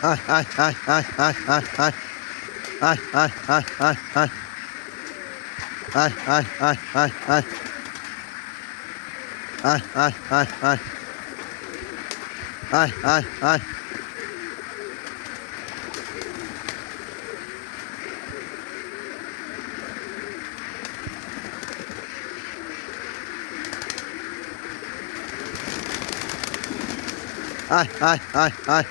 Ai, ai, ai, ai, ai, ai, ai. Ai, ai, ai, ai, ai. Ai, ai, ai, ai, ai. Ai, ai, ai, ai. Ai, ai, ai. Ai, ai, ai, ai.